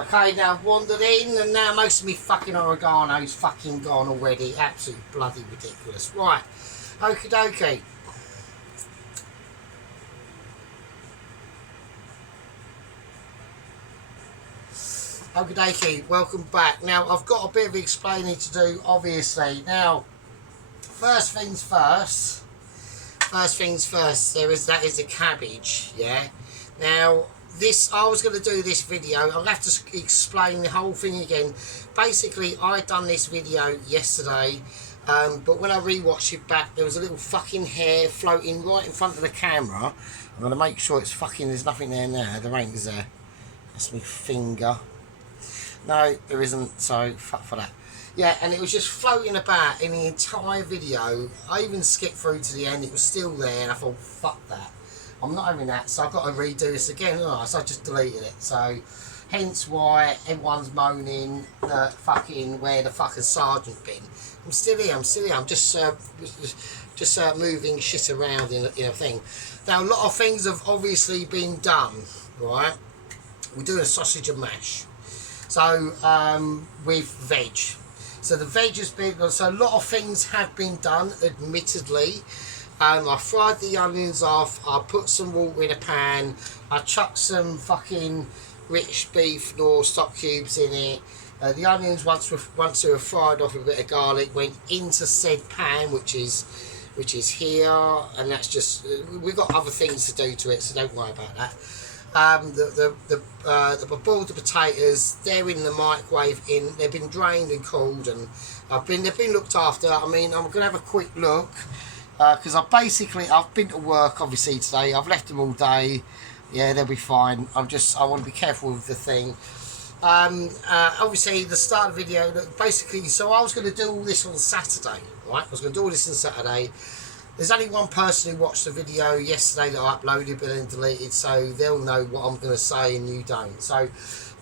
Okay, now I've wandered in and now most of me fucking oregano's fucking gone already. Absolutely bloody ridiculous. Right, okie dokie. Okie dokie, welcome back. Now I've got a bit of explaining to do, obviously. Now, first things first, that is a cabbage, yeah? Now, I was going to do this video, I'll have to explain the whole thing again. Basically, I done this video yesterday, but when I rewatched it back, there was a little fucking hair floating right in front of the camera. I'm going to make sure it's fucking, there's nothing there now, there ain't, is there? That's my finger. No, there isn't, so fuck for that. Yeah, and it was just floating about in the entire video. I even skipped through to the end, it was still there, and I thought, fuck that. I'm not having that, so I've got to redo this again, so I just deleted it. So, hence why everyone's moaning that fucking, where the fuck has Sergeant been? I'm still here, I'm just moving shit around in a thing. Now, a lot of things have obviously been done, right? We're doing a sausage and mash. So, with veg. So the veg has been, so a lot of things have been done, admittedly. I fried the onions off, I put some water in a pan, I chucked some fucking rich beef nor stock cubes in it. The onions, once they were fried off with a bit of garlic, went into said pan, which is here, and that's just, we've got other things to do to it, so don't worry about that. The boiled the potatoes, they're in the microwave, they've been drained and cooled, and they've been looked after. I mean, I'm gonna have a quick look because I've been to work obviously today. I've left them all day. Yeah, they'll be fine. I want to be careful with the thing. Obviously the start of the video, basically, so I was going to do all this on Saturday, right? I was going to do all this on Saturday. There's only one person who watched the video yesterday that I uploaded but then deleted, so they'll know what I'm going to say and you don't. So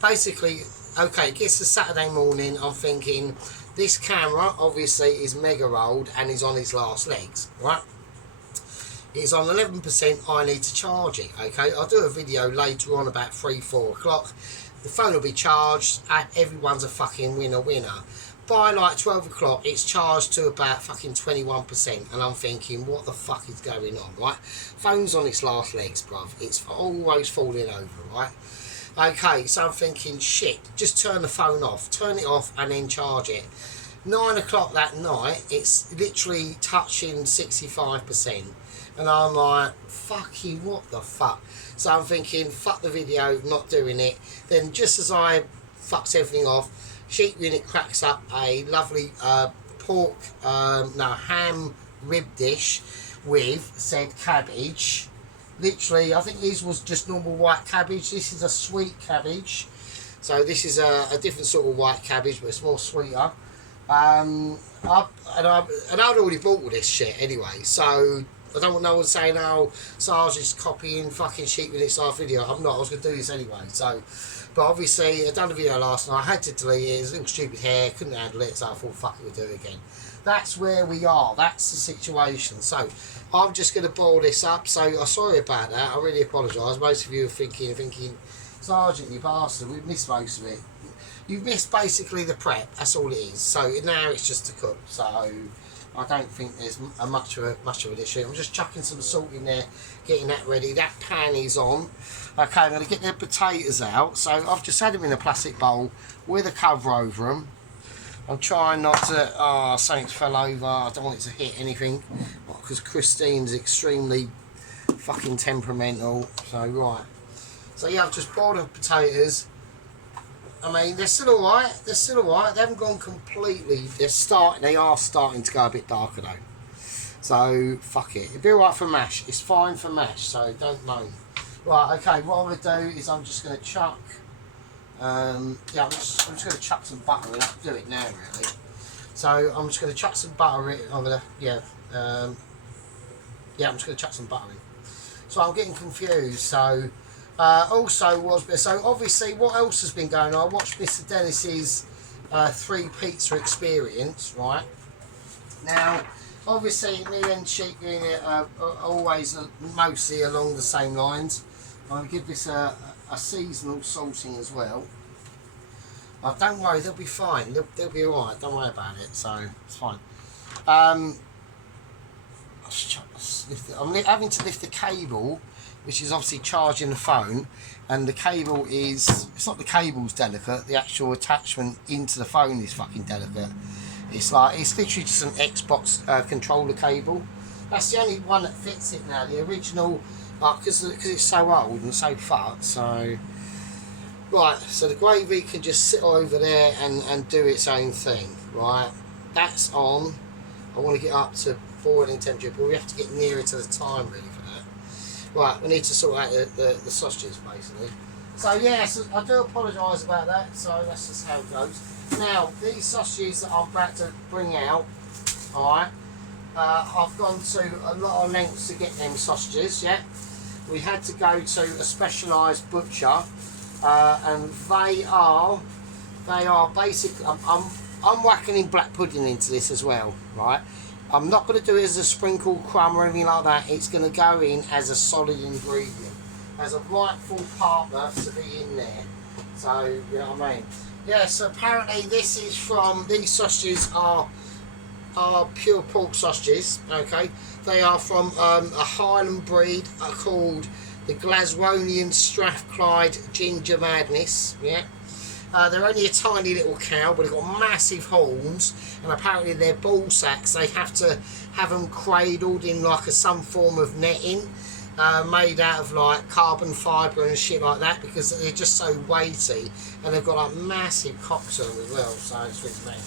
basically, okay, it gets to Saturday morning, I'm thinking, this camera obviously is mega old and is on its last legs, right? It's on 11%, I need to charge it, okay? I'll do a video later on about 3-4 o'clock. The phone will be charged, and everyone's a fucking winner. By like 12 o'clock, it's charged to about fucking 21%, and I'm thinking, what the fuck is going on, right? Phone's on its last legs, bruv. It's always falling over, right? Okay, so I'm thinking, shit, just turn the phone off. Turn it off and then charge it. 9 o'clock that night, it's literally touching 65%. And I'm like, fucking what the fuck? So I'm thinking, fuck the video, not doing it. Then just as I fucks everything off, Sheep Unit cracks up a lovely ham rib dish with said cabbage. Literally, I think his was just normal white cabbage. This is a sweet cabbage. So this is a different sort of white cabbage, but it's more sweeter. I'd already bought all this shit anyway, so I don't want no one saying, oh, Sergeant's copying fucking Sheep Unit's last video. I'm not, I was going to do this anyway, so... But obviously, I done a video last night, I had to delete it, it was a little stupid hair, couldn't handle it, so I thought, fuck it, we'll do it again. That's where we are, that's the situation. So, I'm just going to boil this up, so I'm sorry about that, I really apologise. Most of you are thinking, Sergeant, you bastard, we've missed most of it. You've missed basically the prep, that's all it is. So now it's just to cook, so I don't think there's much of an issue. I'm just chucking some salt in there, getting that ready. That pan is on. Okay, I'm going to get the potatoes out. So I've just had them in a plastic bowl with a cover over them. I'm trying not to, something fell over. I don't want it to hit anything because Christine's extremely fucking temperamental. So, right. So, yeah, I've just boiled the potatoes. I mean, they're still alright. They haven't gone completely. They are starting to go a bit darker though. So, fuck it. It'll be alright for mash. It's fine for mash, so don't moan. Right, okay, what I'm going to do is I'm just going to chuck... I'm just going to chuck some butter in. I'll do it now, really. So, I'm just going to chuck some butter in. I'm just going to chuck some butter in. So, I'm getting confused, so... so obviously, what else has been going on? I watched Mr. Dennis's 3 pizza experience, right? Now, obviously, me and Sheep Unit are always mostly along the same lines. I'm going to give this a seasonal salting as well. Oh, don't worry, they'll be fine. They'll be all right. Don't worry about it. So it's fine. Um, I'm having to lift the cable, which is obviously charging the phone, and the cable it's not the cable's delicate, the actual attachment into the phone is fucking delicate. It's literally just an Xbox controller cable. That's the only one that fits it now. The original, because it's so old and so fucked. So right, so the Gravy can just sit over there and do its own thing. Right, that's on. I want to get up to boiling temperature, but we have to get nearer to the time really for that. Right, we need to sort out the sausages basically. So yeah, so I do apologise about that, so that's just how it goes. Now, these sausages that I'm about to bring out, alright, I've gone to a lot of lengths to get them sausages, yeah. We had to go to a specialised butcher, and they are basically, I'm whacking in black pudding into this as well, right? I'm not going to do it as a sprinkle crumb or anything like that. It's going to go in as a solid ingredient, as a rightful partner to be in there. So, you know what I mean? Yeah, so apparently these sausages are pure pork sausages, okay? They are from a Highland breed called the Glaswegian Strathclyde Ginger Madness, yeah? They're only a tiny little cow, but they've got massive horns, and apparently they're ball sacks. They have to have them cradled in like some form of netting, made out of like carbon fibre and shit like that, because they're just so weighty, and they've got like massive cocks on them as well. So it's really mean.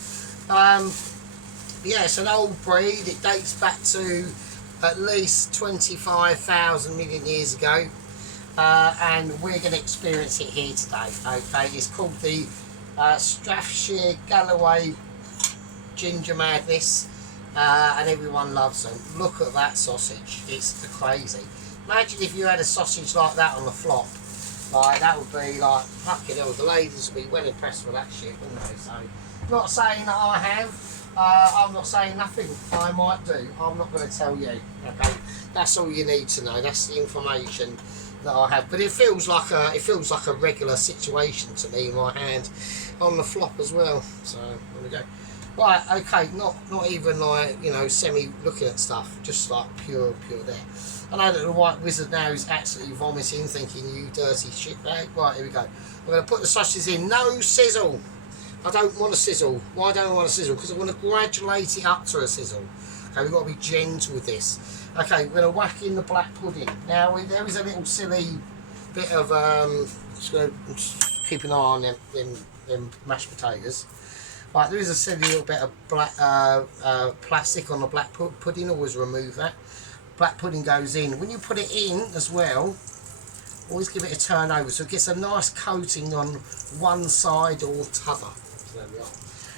Yeah, it's an old breed. It dates back to at least 25,000 million years ago. And we're going to experience it here today. Okay, it's called the Strathshire Galloway Ginger Madness, and everyone loves them. Look at that sausage, it's crazy. Imagine if you had a sausage like that on the flop. Like, that would be like, fucking hell, the ladies would be well impressed with that shit, wouldn't they? So, not saying that I have, I'm not saying nothing I might do, I'm not going to tell you, okay? That's all you need to know, that's the information that I have, but it feels like a regular situation to me. My hand on the flop as well. So there we go. Right, okay, not even like, you know, semi looking at stuff, just like pure there. I know that the White Wizard now is absolutely vomiting, thinking you dirty shitbag. Right, here we go. I'm going to put the sausages in. No sizzle. I don't want a sizzle. Why don't I want a sizzle? Because I want to graduate it up to a sizzle. Okay, we've got to be gentle with this. Okay, we're going to whack in the black pudding. Now, there is a little silly bit of, just going to keep an eye on them mashed potatoes. Right, there is a silly little bit of black plastic on the black pudding, always remove that. Black pudding goes in. When you put it in as well, always give it a turn over so it gets a nice coating on one side or t'other. So there we are.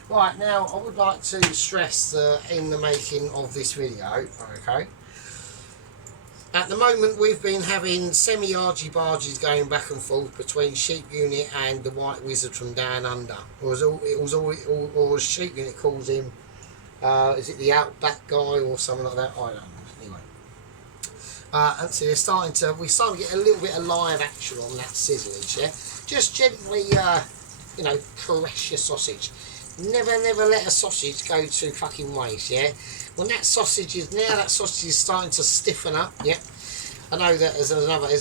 Right, now I would like to stress in the making of this video, okay, at the moment we've been having semi-argy-bargies going back and forth between Sheep Unit and the White Wizard from down under. Or Sheep Unit calls him, is it the Outback guy or something like that? I don't know. Anyway. And so we're starting to get a little bit of live action on that sizzlage, yeah? Just gently, you know, caress your sausage. Never let a sausage go to fucking waste, yeah? When that sausage is starting to stiffen up, yeah? I know that there's another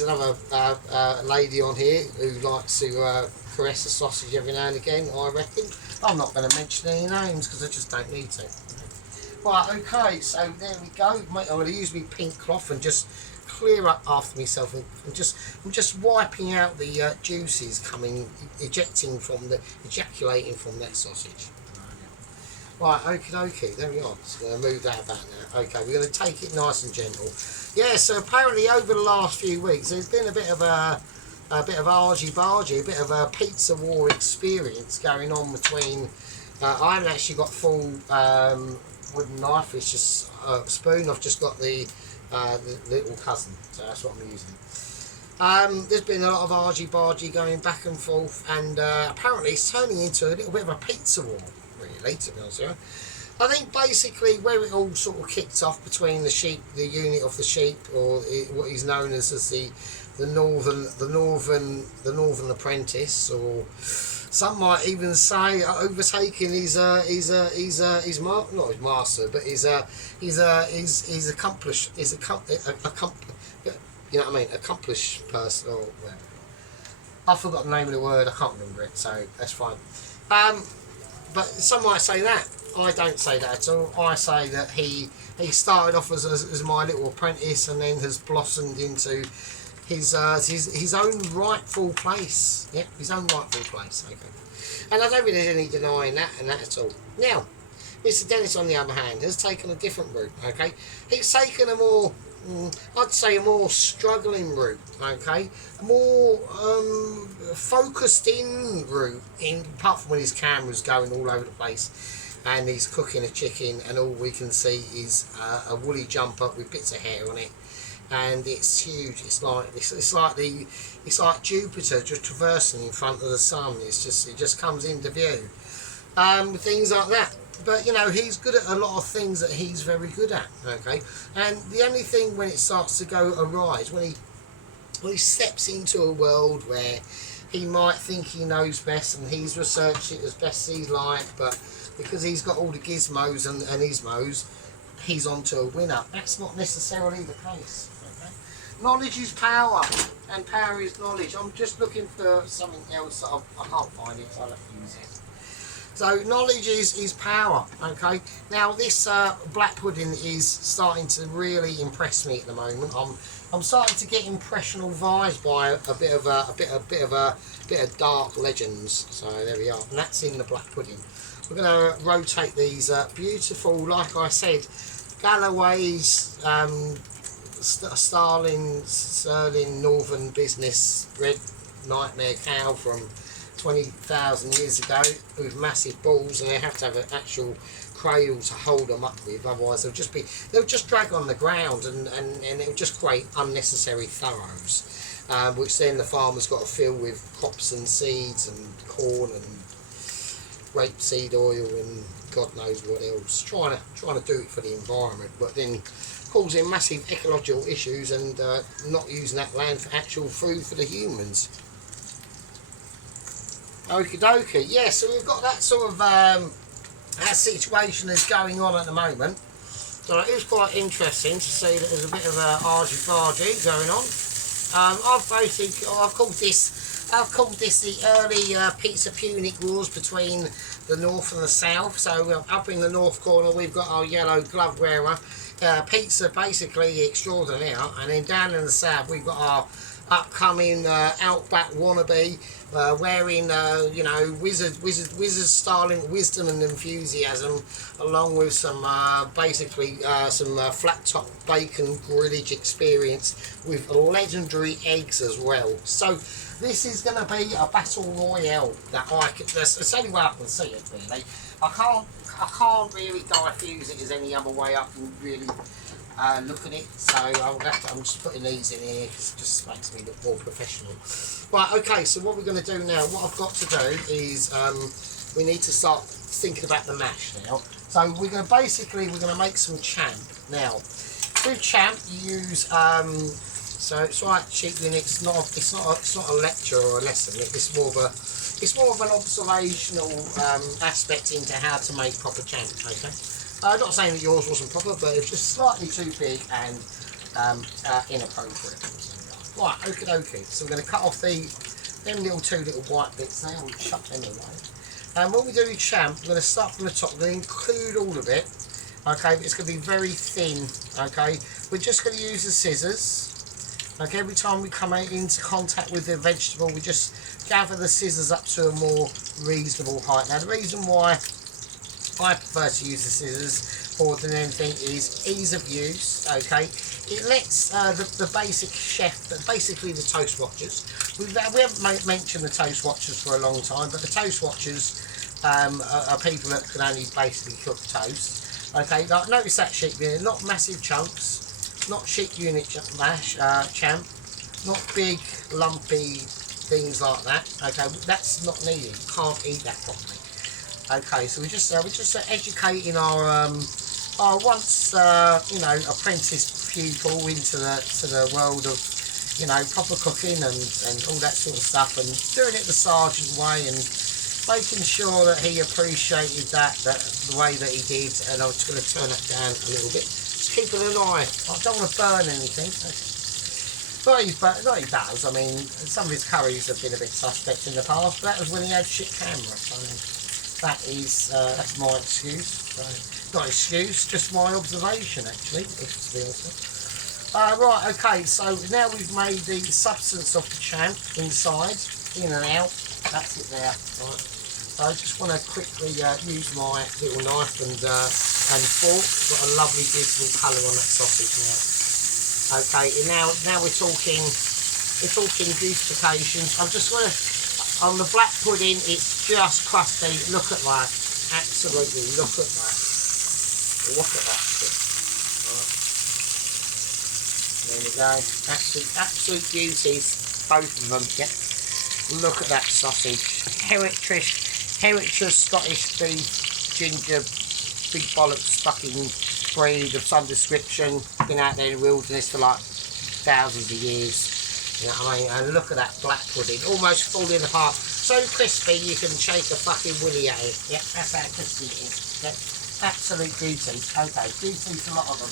lady on here who likes to caress a sausage every now and again, I reckon. I'm not going to mention any names because I just don't need to. Right, okay, so there we go. I'm going to use my pink cloth and just clear up after myself, and I'm just wiping out the juices ejaculating from that sausage. Right, okie dokie, there we are. Just going to move that about now. Okay, we're going to take it nice and gentle. Yeah, so apparently over the last few weeks there's been a bit of argy-bargy, a bit of a pizza war experience going on between. I haven't actually got full wooden knife, it's just a spoon. I've just got the little cousin, so that's what I'm using. There's been a lot of argy-bargy going back and forth, and apparently it's turning into a little bit of a pizza war, really, to be honest with you. I think basically where it all sort of kicked off between the unit of the sheep, or what is known as the northern apprentice, or Some might even say overtaking not his master, but his accomplished, you know what I mean, accomplished person or whatever. I forgot the name of the word. I can't remember it, so that's fine. But some might say that. I don't say that at all. I say that he started off as my little apprentice and then has blossomed into his own rightful place. Yep, his own rightful place. Okay, and I don't think there's any denying that and that at all. Now, Mr. Dennis, on the other hand, has taken a different route. Okay, he's taken a more, I'd say, a more struggling route. Okay, a more focused in route. Apart from when his camera's going all over the place. And he's cooking a chicken, and all we can see is a woolly jumper with bits of hair on it, and it's huge. It's like Jupiter just traversing in front of the sun. It just comes into view. Things like that. But you know, he's good at a lot of things that he's very good at. Okay, and the only thing when it starts to go awry is when he steps into a world where he might think he knows best and he's researched it as best he's like, but because he's got all the gizmos and ismos, he's onto a winner. That's not necessarily the case. Okay? Knowledge is power, and power is knowledge. I'm just looking for something else that I can't find it, so I'll have to use it. So knowledge is power. Okay. Now this black pudding is starting to really impress me at the moment. I'm starting to get impressional vibes by a bit of dark legends. So there we are, and that's in the black pudding. We're going to rotate these beautiful, like I said, Galloway's Sterling Northern Business Red Nightmare cow from 20,000 years ago with massive balls, and they have to have an actual cradle to hold them up with, otherwise they'll just drag on the ground and it'll just create unnecessary furrows, which then the farmer's got to fill with crops and seeds and corn and rapeseed oil and God knows what else, trying to do it for the environment, but then causing massive ecological issues and not using that land for actual food for the humans. Okie dokie, yeah, so we've got that sort of that situation that's going on at the moment. So it is quite interesting to see that there's a bit of a argy-bargy going on. I've called this the early Pizza Punic Wars between the north and the south. So up in the north corner we've got our yellow glove wearer, Pizza basically extraordinaire, and then down in the south we've got our upcoming outback wannabe wearing you know, wizard styling wisdom and enthusiasm, along with some some flat top bacon grillage experience with legendary eggs as well. So this is going to be a battle royale that's the only way I can see it, really. I can't really diffuse it as any other way I can really look at it, so I'm just putting these in here because it just makes me look more professional. Right, okay, so what we're going to do now, what I've got to do is we need to start thinking about the mash now. So we're going to make some champ. Now with champ you use so it's right cheaply, it's not a lecture or a lesson, it's more of an observational aspect into how to make proper champ. Okay, I'm not saying that yours wasn't proper, but it's just slightly too big and inappropriate. Right, okie dokie. So we're going to cut off them two little white bits there. We'll chuck them away. And when we do champ, we're going to start from the top. We're going to include all of it. Okay, but it's going to be very thin. Okay, we're just going to use the scissors. Okay, every time we come into contact with the vegetable, we just gather the scissors up to a more reasonable height. Now, the reason why I prefer to use the scissors more than anything is ease of use. Okay, it lets the basic chef, basically the toast watchers, we haven't mentioned the toast watchers for a long time, but the toast watchers are people that can only basically cook toast. Okay, like, notice that sheep unit, not massive chunks, not sheep unit champ, not big lumpy things like that. Okay, that's not needed. You can't eat that properly. Okay, so we're just educating our once you know, apprentice pupil into the world of, you know, proper cooking and all that sort of stuff, and doing it the sergeant way, and making sure that he appreciated that the way that he did, and I'm just going to turn that down a little bit. Just keeping an eye. I don't want to burn anything. But he does. I mean, some of his curries have been a bit suspect in the past, but that was when he had shit camera. So that's my excuse. So, not excuse, just my observation actually, to be honest. Right, okay, so now we've made the substance of the champ inside, in and out. That's it there. Right. So I just want to quickly use my little knife and fork. Got a lovely beautiful colour on that sausage now. Okay, and now we're talking beautifications. I'm just going to, on the black pudding, it's just crusty. Look at that. Absolutely, look at that. Look at that shit. Right. There we go. Absolute beauties, both of them. Yeah. Look at that sausage. Herefordshire Scottish beef, ginger, big bollocks fucking breed of some description. Been out there in the wilderness for like thousands of years. You know what I mean? And look at that black pudding, almost falling apart. So crispy you can shake a fucking willy at it. Yeah, that's how crispy it is. Yeah. Absolute beauty. Okay, beauty's a lot of them.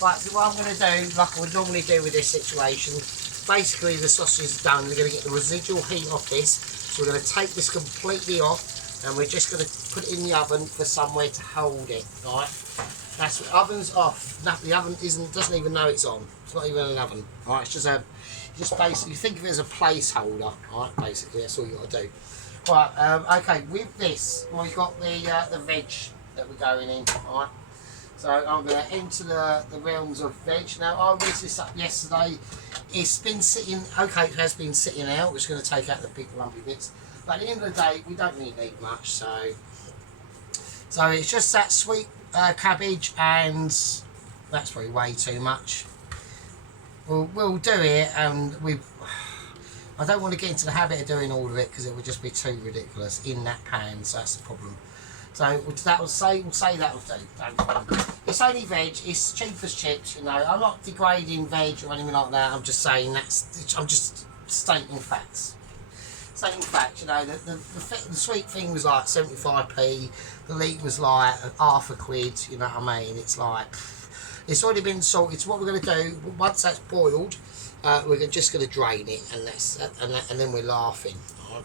Right, so what I'm going to do, like I would normally do with this situation, basically the sausage is done. We're going to get the residual heat off this. So we're going to take this completely off, and we're just going to put it in the oven for somewhere to hold it. Right? That's the oven's off. No, the oven doesn't even know it's on. It's not even an oven. Right? It's just basically think of it as a placeholder. Right? Basically, that's all you got to do. Right. Okay. With this, we've got the veg that we're going in. Right. So I'm going to enter the realms of veg. Now I whizzed this up yesterday. It's been sitting. Okay, it has been sitting out. We're just going to take out the big lumpy bits. But at the end of the day, we don't really need much. So it's just that sweet cabbage, and that's probably way too much. We'll do it, and I don't want to get into the habit of doing all of it because it would just be too ridiculous in that pan. So that's the problem. So we'll say that will do. It's only veg. It's cheap as chips. You know, I'm not degrading veg or anything like that. I'm just saying I'm just stating facts. Stating facts. You know, the sweet thing was like 75p. The leek was like half a quid. You know what I mean? It's like it's already been salted. So what we're going to do once that's boiled, we're just going to drain it, and then we're laughing.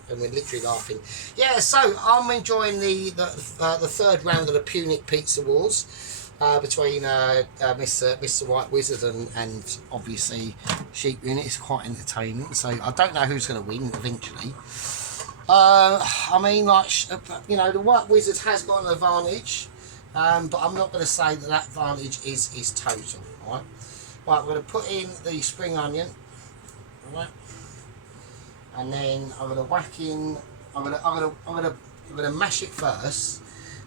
And we're literally laughing. Yeah, so I'm enjoying the third round of the Punic Pizza Wars between Mr. White Wizard and obviously Sheep Unit. It's quite entertaining. So I don't know who's going to win eventually. I mean, like, you know, the White Wizard has got an advantage, but I'm not going to say that advantage is total. Right. Right, I'm going to put in the spring onion. Right. And then I'm gonna whack in. I'm gonna mash it first.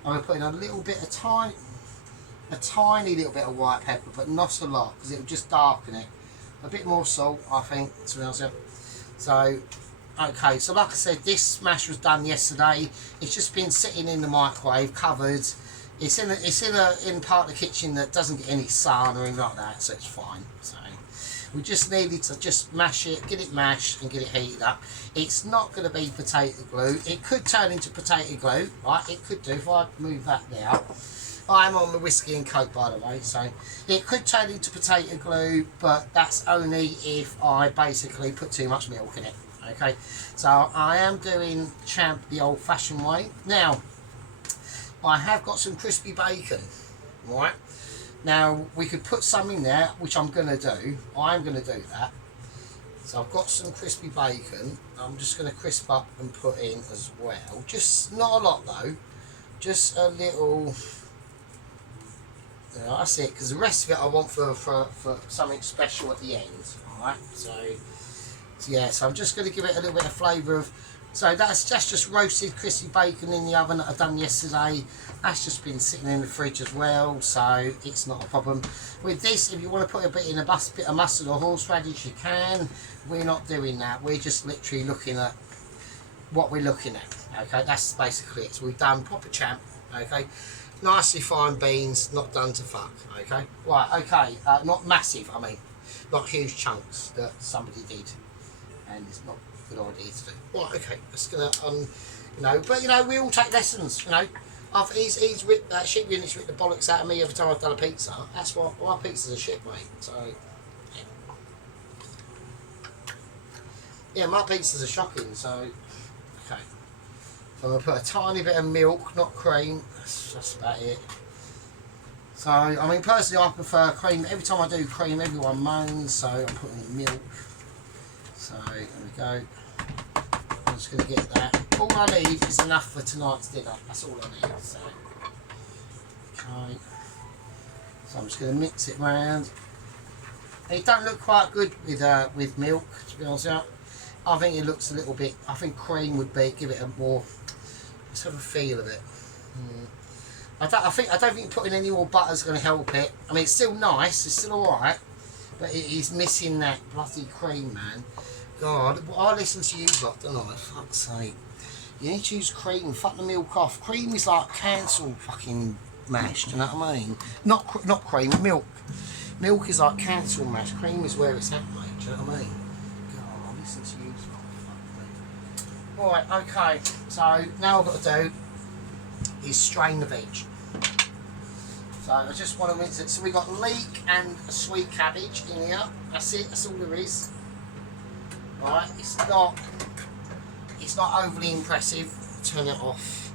I'm gonna put in a little bit of a tiny little bit of white pepper, but not a lot because it will just darken it. A bit more salt, I think, to be honest. So, okay. So like I said, this mash was done yesterday. It's just been sitting in the microwave, covered. It's in part of the kitchen that doesn't get any sun or anything like that, so it's fine. So. We just needed to just mash it, get it mashed and get it heated up. It's not going to be potato glue. It could turn into potato glue, right? It could do if I move that there. I'm on the whiskey and coke, by the way, so it could turn into potato glue, but that's only if I basically put too much milk in it, okay? So I am doing champ the old-fashioned way. Now, I have got some crispy bacon, right? Now, we could put some in there, which I'm going to do. I'm going to do that. So I've got some crispy bacon. I'm just going to crisp up and put in as well. Just not a lot, though. Just a little... You know, that's it. Because the rest of it I want for something special at the end. Alright? So yeah, so I'm just going to give it a little bit of flavour of... So that's just roasted crispy bacon in the oven that I've done yesterday. That's just been sitting in the fridge as well, so it's not a problem. With this, if you want to put a bit in a bit of mustard or horseradish, you can. We're not doing that. We're just literally looking at what we're looking at. Okay, that's basically it. So we've done proper champ. Okay, nicely fine beans, not done to fuck. Okay, right. Okay, not massive. I mean, not huge chunks that somebody did, and it's not. Good idea to do. Right, okay, just gonna You know, but you know, we all take lessons. You know, he's ripped that sheep unit's ripped the bollocks out of me every time I've done a pizza. That's why pizzas are shit, mate. So yeah, my pizzas are shocking. So okay, so I'm gonna put a tiny bit of milk, not cream. That's about it. So I mean, personally, I prefer cream. Every time I do cream, everyone moans. So I'm putting milk. So there we go. I'm just going to get that. All I need is enough for tonight's dinner. That's all I need. So, okay. So I'm just going to mix it round. It don't look quite good with milk, to be honest with you. I think it looks a little bit. I think cream would give it a more. Let's have a feel of it. I don't think putting any more butter is going to help it. I mean, it's still nice. It's still all right, but it is missing that bloody cream, man. God, I listen to you lot, don't I? Fuck's sake. You need to use cream. Fuck the milk off. Cream is like cancel fucking mash. Do you know what I mean? Not cream. Milk. Milk is like cancel mash. Cream is where it's at, mate. Do you know what I mean? God, I listen to you lot. Fuck me. Right. Okay. So now what I've got to do is strain the veg. So I just want to rinse it. So we've got leek and a sweet cabbage in here. That's it. That's all there is. Right, it's not overly impressive. Turn it off.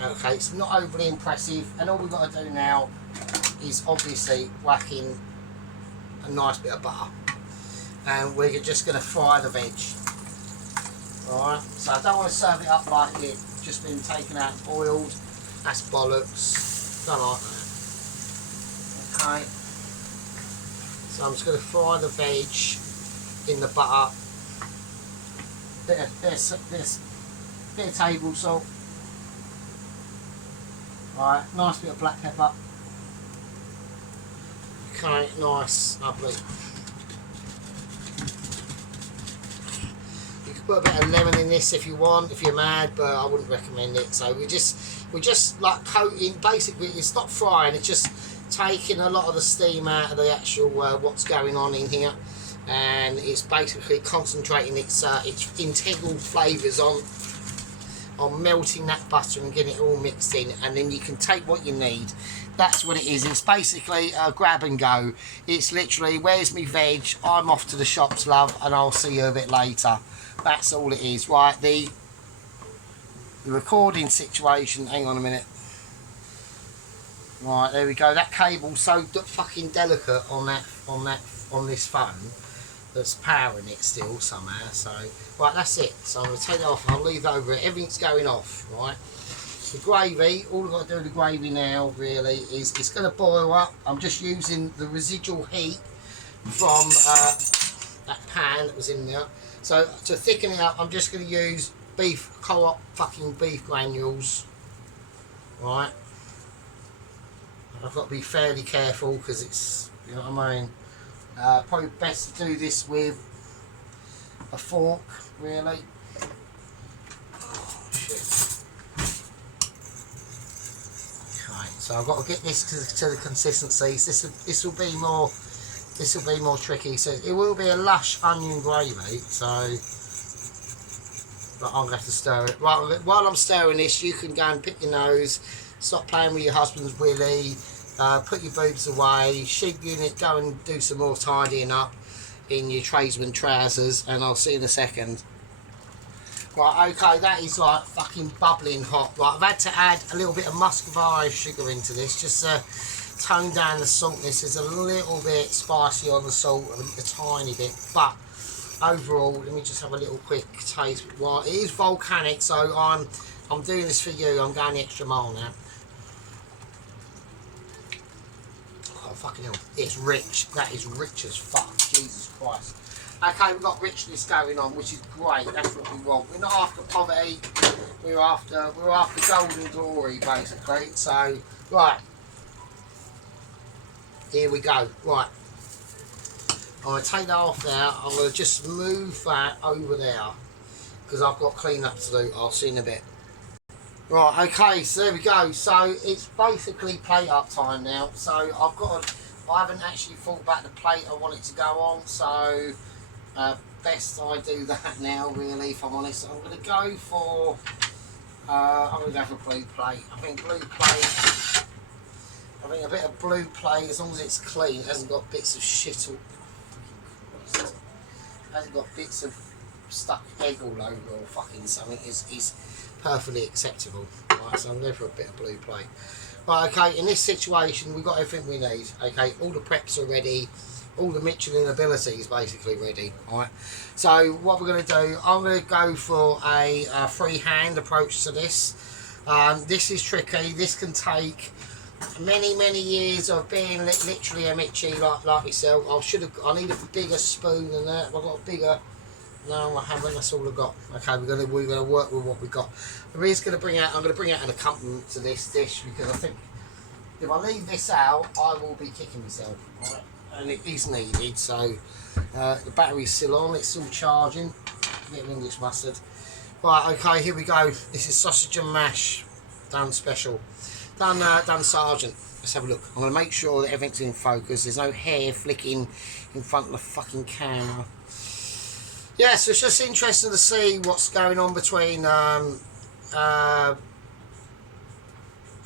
Okay, it's not overly impressive, and all we've got to do now is obviously whack in a nice bit of butter, and we're just going to fry the veg. Alright, so I don't want to serve it up like it just been taken out and boiled. That's bollocks. Don't like that. Okay, so I'm just going to fry the veg in the butter. Bit of table salt. Right, nice bit of black pepper. Okay, nice, lovely. You could put a bit of lemon in this if you want, if you're mad, but I wouldn't recommend it. So we're just like coating. Basically, it's not frying; it's just taking a lot of the steam out of the actual what's going on in here. And it's basically concentrating its integral flavours on melting that butter and getting it all mixed in, and then you can take what you need. That's what it is. It's basically a grab and go. It's literally, where's me veg? I'm off to the shops, love, and I'll see you a bit later. That's all it is. Right, the recording situation, hang on a minute. Right, there we go. That cable's so fucking delicate on this phone. That's powering it still somehow. So right, that's it. So I'm going to take it off. I'll leave it over it. Everything's going off. Right, the gravy, all I've got to do with the gravy now really is it's going to boil up. I'm just using the residual heat from that pan that was in there. So to thicken it up, I'm just going to use co-op fucking beef granules. Right, I've got to be fairly careful because it's, you know what I mean. Probably best to do this with a fork, really. Oh, shit. Okay, so I've got to get this to the consistencies. This will be more tricky. So it will be a lush onion gravy. So, but I'm gonna have to stir it. Right, while I'm stirring this, you can go and pick your nose. Stop playing with your husband's willy. Put your boobs away, sheep unit, go and do some more tidying up in your tradesman trousers, and I'll see you in a second. Right, okay, that is like fucking bubbling hot. Right, I've had to add a little bit of muscovado sugar into this, just to tone down the saltness. It's a little bit spicy on the salt, a tiny bit, but overall, let me just have a little quick taste. Well, it is volcanic, so I'm doing this for you. I'm going the extra mile now. Fucking hell, it's rich. That is rich as fuck. Jesus Christ. Okay, we've got richness going on, which is great. That's what we want. We're not after poverty. We're after golden glory, basically. So, right. Here we go. Right. I'm going to take that off now. I'm going to just move that over there because I've got clean up to do. I'll see in a bit. Right, okay, so there we go. So it's basically plate up time now. So I haven't actually thought about the plate I want it to go on. So best I do that now, really, if I'm honest. I'm going to go for blue plate. I think blue plate. I think a bit of blue plate, as long as it's clean, it hasn't got bits of shit all. It hasn't got bits of stuck egg all over or fucking something, is perfectly acceptable. Right, so I'm going for a bit of blue plate. Right, okay, in this situation we've got everything we need. Okay, all the preps are ready, all the Michelin abilities basically ready. Alright, so what we're going to do, I'm going to go for a freehand approach to this. This is tricky. This can take many years of being literally a Mitchie like myself. I need a bigger spoon than that. I've got a bigger. No, I haven't. That's all I've got. Okay, we're gonna work with what we've got. I'm going to bring out an accompaniment to this dish, because I think if I leave this out, I will be kicking myself. Right? And it is needed. So the battery's still on. It's still charging. Get an English mustard. Right. Okay. Here we go. This is sausage and mash done special. Done sergeant. Let's have a look. I'm going to make sure that everything's in focus. There's no hair flicking in front of the fucking camera. Yeah, so it's just interesting to see what's going on between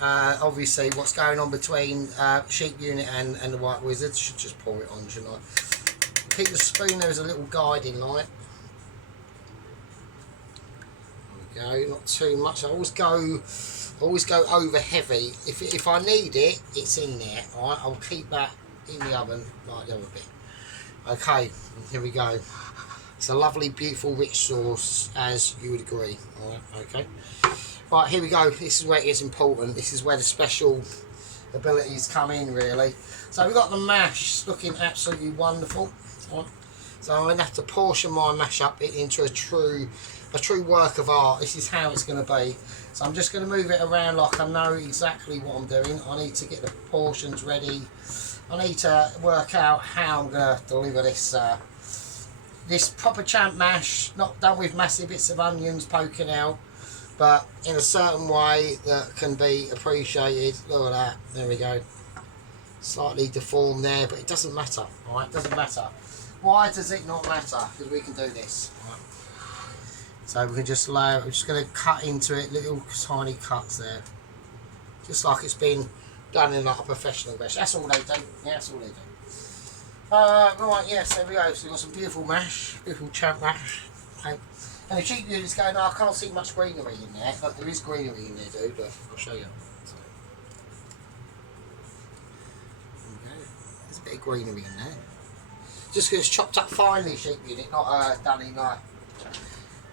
obviously what's going on between Sheep Unit and the White Wizard. Should just pour it on, shouldn't I? Keep the spoon there as a little guiding light. There we go, not too much. I always go over heavy. If I need it, it's in there. Alright, I'll keep that in the oven like the other bit. Okay, here we go. It's a lovely, beautiful, rich sauce, as you would agree. Alright, okay. Right, here we go. This is where it gets important. This is where the special abilities come in, really. So we've got the mash looking absolutely wonderful. Right. So I'm going to have to portion my mash up into a true work of art. This is how it's going to be. So I'm just going to move it around like I know exactly what I'm doing. I need to get the portions ready. I need to work out how I'm going to deliver this this proper champ mash, not done with massive bits of onions poking out, but in a certain way that can be appreciated. Look at that, there we go. Slightly deformed there, but it doesn't matter, right? It doesn't matter. Why does it not matter? Because we can do this, right? So we can just layer, we're just going to cut into it, little tiny cuts there. Just like it's been done in like a professional mash. That's all they do, yeah, that's all they do. Right, yes, there we go. So we've got some beautiful mash, beautiful champ mash. Okay. And the Sheep Unit's going, oh, I can't see much greenery in there, but there is greenery in there, dude. Look, I'll show you. So, there we go. There's a bit of greenery in there. Just because it's chopped up finely, Sheep Unit, not done in like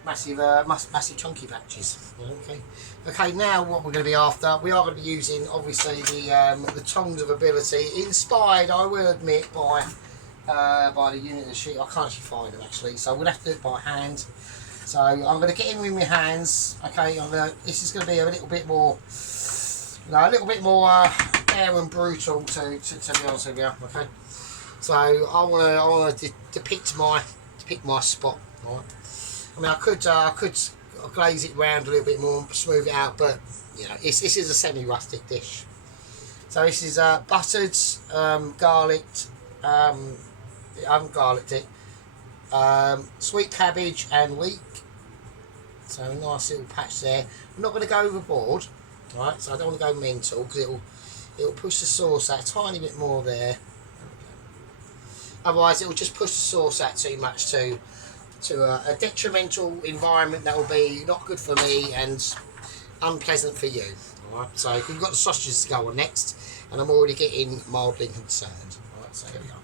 massive chunky batches. Okay. Okay, now what we're going to be after, we are going to be using obviously the tongs of ability, inspired, I will admit, by the unit of the sheep. I can't actually find them actually, so we'll have to do it by hand. So I'm going to get in with my hands. Okay, this is going to be a little bit more, a little bit more bare and brutal to be honest with you. Okay, so I want to depict my spot. Right. I mean, I could glaze it round a little bit more, smooth it out, but you know, this is a semi-rustic dish. So this is buttered, garlicked. I haven't garlicked it. Sweet cabbage and leek. So a nice little patch there. I'm not going to go overboard, right? So I don't want to go mental because it'll push the sauce out a tiny bit more there. Otherwise, it will just push the sauce out too much to a detrimental environment that will be not good for me and unpleasant for you. Alright, so we've got the sausages to go on next, and I'm already getting mildly concerned. Alright, so here we go.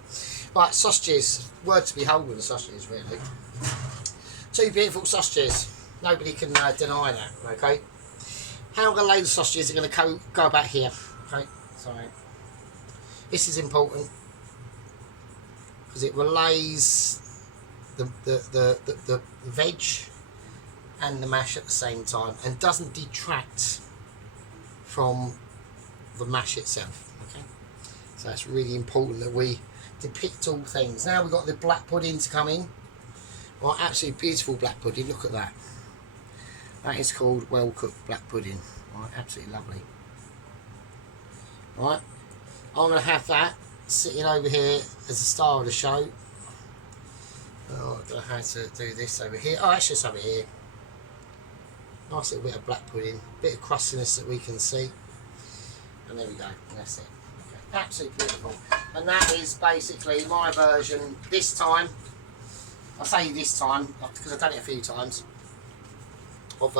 Right, sausages. Word to behold with the sausages, really. Two beautiful sausages. Nobody can deny that, okay? How I'm going to lay the sausages are going to go about here. Okay, so this is important because it relays the veg and the mash at the same time and doesn't detract from the mash itself. Okay, so that's really important that we depict all things. Now we've got the black pudding to come in. Right, absolutely beautiful black pudding. Look at that. That is called well cooked black pudding. Right, absolutely lovely. Right, I'm going to have that sitting over here as the star of the show. don't know how to do this over here. Oh, actually it's over here. Nice little bit of black pudding, bit of crustiness that we can see. And there we go, that's it. Okay. Absolutely beautiful. And that is basically my version this time. I say this time because I've done it a few times. Of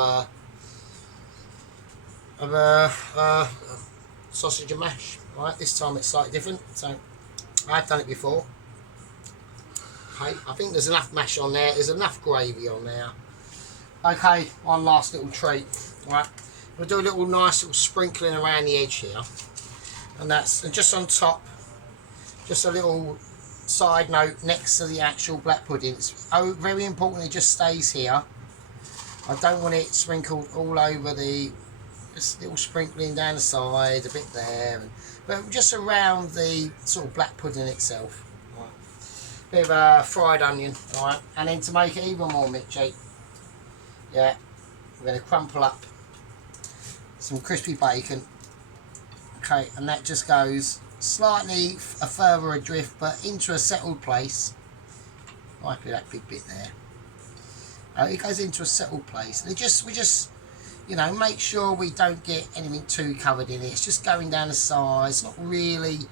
sausage and mash. Right, this time it's slightly different. So I've done it before. Okay, I think there's enough mash on there. There's enough gravy on there. Okay, one last little treat. Right, we'll do a little nice little sprinkling around the edge here, and that's just on top. Just a little side note next to the actual black pudding. It's very important it just stays here. I don't want it sprinkled all over the. Just little sprinkling down the side, a bit there, but just around the sort of black pudding itself. Right. Bit of fried onion, right, and then to make it even more mitchy, yeah, we're going to crumple up some crispy bacon. Okay, and that just goes slightly further adrift, but into a settled place. Might be that big bit there. It goes into a settled place, and we just. You know, make sure we don't get anything too covered in it. It's just going down the sides, not really, you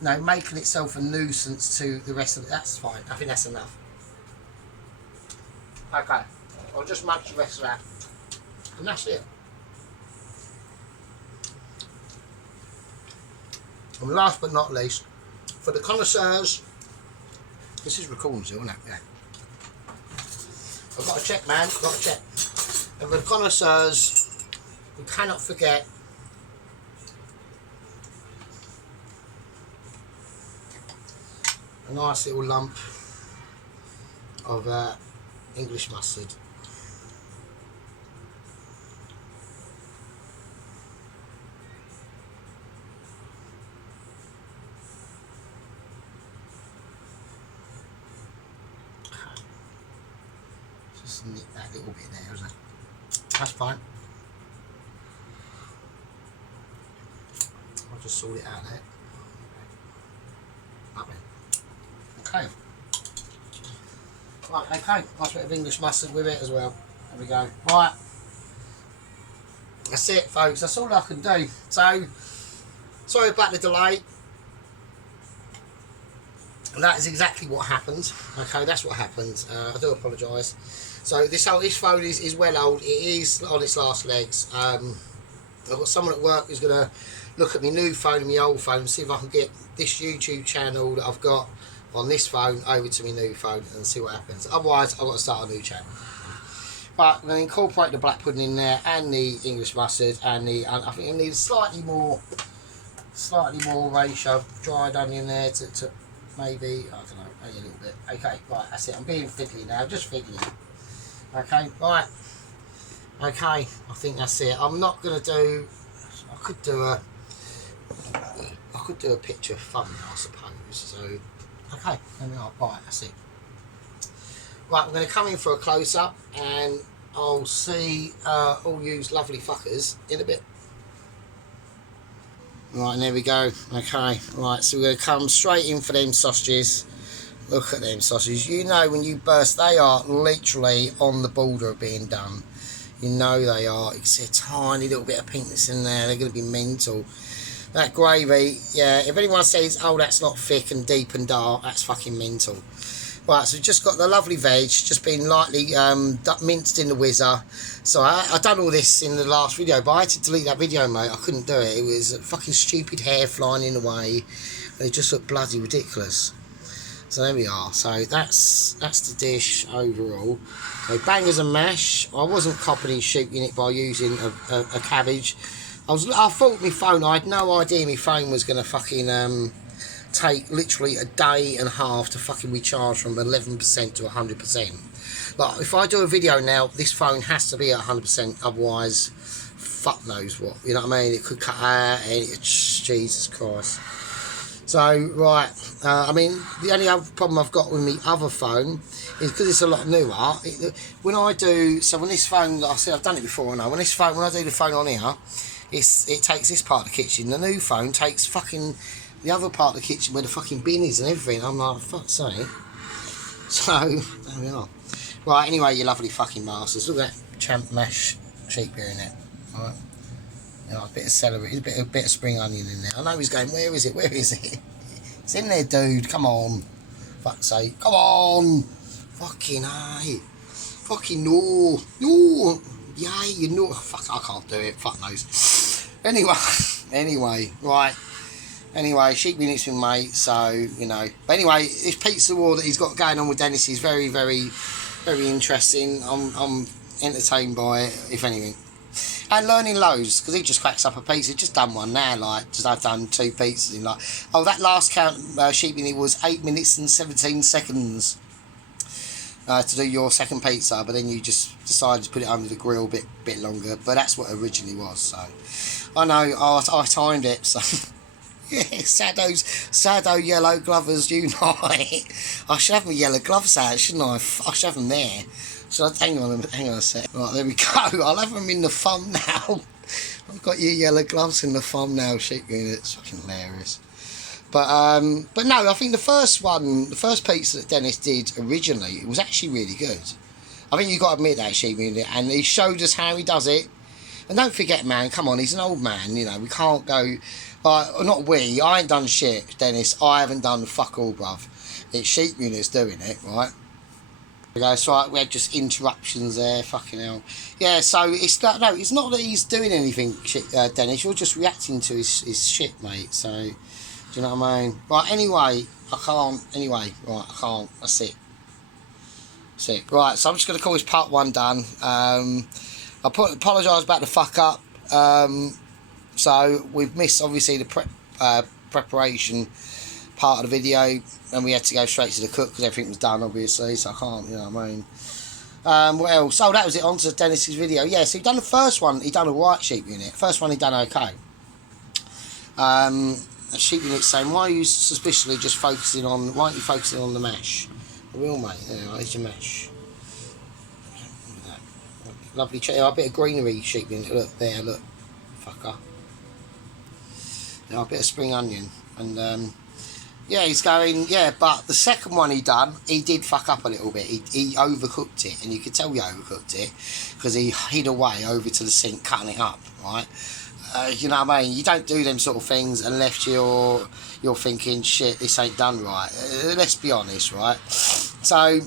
know, making itself a nuisance to the rest of it. That's fine. I think that's enough. Okay, I'll just munch the rest of that. And that's it. And last but not least, for the connoisseurs, this is recording still, isn't it? Yeah. I've got to check, man. I've got to check. And for the connoisseurs, we cannot forget a nice little lump of English mustard. Just nip that little bit there, isn't it? That's fine. I'll just sort it out there. Lovely. Okay. Right, okay. Nice bit of English mustard with it as well. There we go. Right. That's it, folks. That's all I can do. So, sorry about the delay. That is exactly what happened. Okay, that's what happened. I do apologise. So this phone is well old. It is on its last legs. I've got someone at work who's going to look at my new phone and my old phone and see if I can get this YouTube channel that I've got on this phone over to my new phone and see what happens. Otherwise, I've got to start a new channel. But I'm going to incorporate the black pudding in there and the English mustard and I think it needs slightly more ratio of dried onion there to maybe, I don't know, maybe a little bit. Okay, right, that's it. I'm being fiddly now, just fiddly. Okay, right. Okay, I think that's it. I'm not going to do... I could do a picture thumbnail, I suppose. So, okay, there we are. Right, that's it. Right, I'm going to come in for a close-up and I'll see all you lovely fuckers in a bit. Right, and there we go. Okay, right, so we're going to come straight in for them sausages. Look at them sausages. You know when you burst, they are literally on the border of being done. You know they are. You can see a tiny little bit of pinkness in there. They're going to be mental. That gravy, yeah, if anyone says, oh, that's not thick and deep and dark, that's fucking mental. Right, so we've just got the lovely veg, just been lightly minced in the whizzer. So I done all this in the last video, but I had to delete that video, mate. I couldn't do it. It was fucking stupid hair flying in the way. And it just looked bloody ridiculous. So there we are. So that's the dish overall. So bangers and mash. I wasn't copying and shooting it by using a cabbage. I thought my phone, I had no idea my phone was going to fucking take literally a day and a half to fucking recharge from 11% to 100%. Like, if I do a video now, this phone has to be at 100%, otherwise, fuck knows what. You know what I mean? It could cut out, and Jesus Christ. So, right, I mean, the only other problem I've got with my other phone is because it's a lot newer. When I do, so when this phone, like I said, I've done it before, I know. When I do the phone on here, it takes this part of the kitchen. The new phone takes fucking the other part of the kitchen where the fucking bin is and everything. I'm like, fuck's sake. So, there we are. Right, anyway, you lovely fucking masters. Look at that champ mash sheep here in it. Right. You know, a bit of celery, a bit of spring onion in there. I know he's going, where is it? Where is it? It's in there, dude. Come on. Fuck's sake. Come on. Fucking aye. Fucking no. No. Yeah, you know. Fuck, I can't do it. Fuck knows. Anyway, right. Anyway, sheep unit's been made, so, you know. But anyway, this pizza war that he's got going on with Dennis is very, very, very interesting. I'm entertained by it, if anything. And learning loads, because he just cracks up a pizza. Just done one now, like, just I've done 2 pizzas. And like, oh, that last count sheep unit was 8 minutes and 17 seconds to do your second pizza, but then you just decided to put it under the grill a bit longer. But that's what it originally was, so. I know, I timed it, so. Yeah, Sado yellow glovers unite. I should have my yellow gloves out, shouldn't I? I should have them there. So hang on a sec. Right, there we go. I'll have them in the thumbnail. I've got your yellow gloves in the thumbnail sheep unit. It's fucking hilarious. But no, I think the first pizza that Dennis did originally, it was actually really good. I think you've got to admit that, sheep unit, and he showed us how he does it. And don't forget, man, come on, he's an old man, you know, we can't go. Not we, I ain't done shit, Dennis. I haven't done fuck all, bruv. It's sheep units doing it, right? So right, we had just interruptions there, fucking hell. Yeah, so it's not that he's doing anything, Dennis. You're just reacting to his shit, mate. So, do you know what I mean? Right, anyway, right, I can't. That's it. Right, so I'm just going to call this part 1 done. I apologise about the fuck up. So we've missed obviously the preparation part of the video, and we had to go straight to the cook because everything was done obviously, so I can't, you know what I mean. What else? So that was it, on to Dennis's video. Yeah, so he done the first one, he done a white sheep unit. First one he done okay. A sheep unit saying, why are you suspiciously just focusing on, why aren't you focusing on the mash? I will, mate. There's your mash. Lovely, a bit of greenery sheep unit, look there, look. Fucker. A bit of spring onion, and yeah, he's going, yeah, but the second one he done, he did fuck up a little bit. He overcooked it, and you could tell he overcooked it because he hid away over to the sink cutting it up, right? You know what I mean? You don't do them sort of things unless you're thinking, shit, this ain't done right. Let's be honest, right? So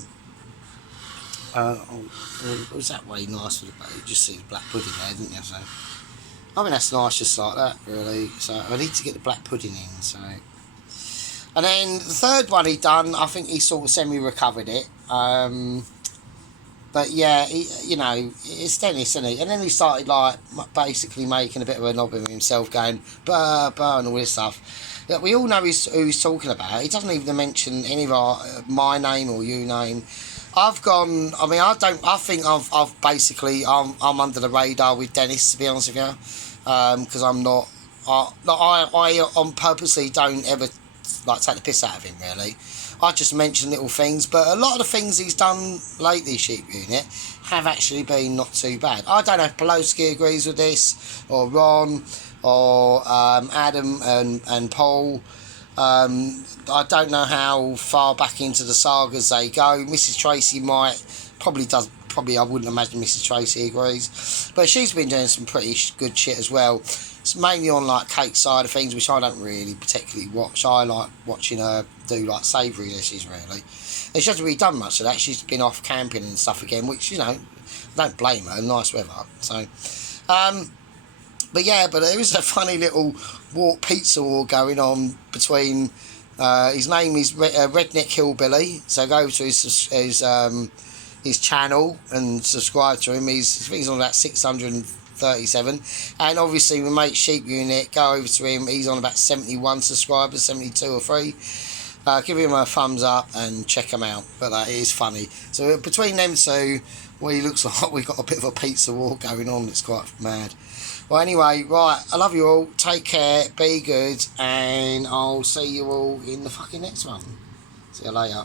it was that way nice for the boat. You just see the black pudding there, didn't you? So I mean, that's nice just like that, really. So I need to get the black pudding in, so. And then the third one he done, I think he sort of semi-recovered it. But yeah, you know, it's Dennis, isn't he? And then he started, like, basically making a bit of a knob of himself, going, burr, burr, and all this stuff. Yeah, we all know who he's talking about. He doesn't even mention any of my name or you name. I've gone, I mean, I think I've basically, I'm under the radar with Dennis, to be honest with you. Because I'm not, I purposely don't ever, like, take the piss out of him, really. I just mention little things, but a lot of the things he's done lately, sheep unit, have actually been not too bad. I don't know if Poloski agrees with this, or Ron, or Adam and Paul. I don't know how far back into the sagas they go. Mrs. Tracy probably I wouldn't imagine Mrs. Tracy agrees, but she's been doing some pretty good shit as well. It's mainly on, like, cake side of things, which I don't really particularly watch. I like watching her do, like, savoury dishes, really. And she hasn't really done much of that. She's been off camping and stuff again, which, you know, I don't blame her. Nice weather. So, but yeah, but there is a funny little pizza war going on between, his name is Redneck Hillbilly, so go to his channel and subscribe to him. I think he's on about 637, and obviously my mate Sheep Unit, go over to him. He's on about 71 subscribers, 72 or 3. Give him a thumbs up and check him out. But it is funny. So between them two, well, it looks like we've got a bit of a pizza war going on. It's quite mad. Well, anyway, right, I love you all. Take care, be good, and I'll see you all in the fucking next one. See you later.